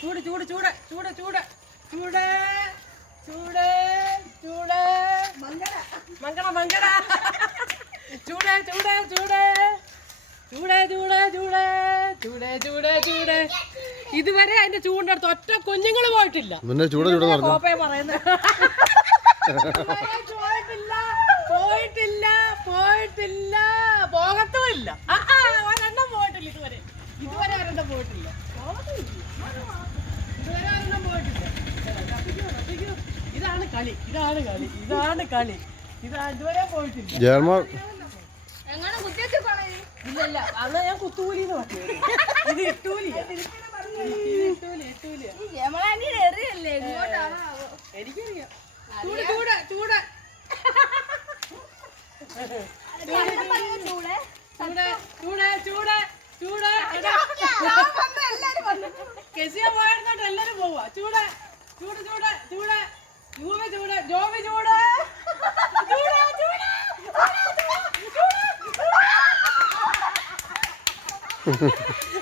ചൂട് ചൂട് ചൂട് ചൂട് ചൂട് ചൂട് ചൂട് ചൂട് മങ്കട മങ്കട മങ്കട ചൂട് ചൂട് ചൂട് ചൂട് ചൂട് ചൂട് ചൂട് ചൂട് ചൂട് ഇതുവരെ അതിന്റെ ചൂടിന്റെ അടുത്ത് ഒറ്റ കുഞ്ഞുങ്ങൾ പോയിട്ടില്ല. കോപ്പയെ പറയുന്നത് പോയിട്ടില്ല പോയിട്ടില്ല പോയിട്ടില്ല പോകത്തുമില്ല. ഒരെണ്ണം പോയിട്ടില്ല ഇതുവരെ. ഇതുവരെ ഒരെണ്ണം പോയിട്ടില്ല. ഇതുവരെ ഒരെണ്ണം പോയിട്ടില്ല. ഇതാണ് കളി ഇതാണ് കളി ഇതാണ് കളി ഇതുവരെ പോയിട്ടില്ല. ഇല്ലല്ല അന്ന് ഞാൻ കുത്തൂലിന്ന് പറഞ്ഞു. ഇത് ഇട്ടൂലിയ എനിക്കറിയാം. ചൂട് ചൂട് ചൂട് ചൂട് ചൂട് ചൂട് കെസിയ പോയിരുന്നോട്ട് എല്ലാരും പോവാ. ചൂട് ചൂട് ചൂട് ചൂട് യൂവി ചൂട് ജോവി ചൂട് ചൂട് ചൂട്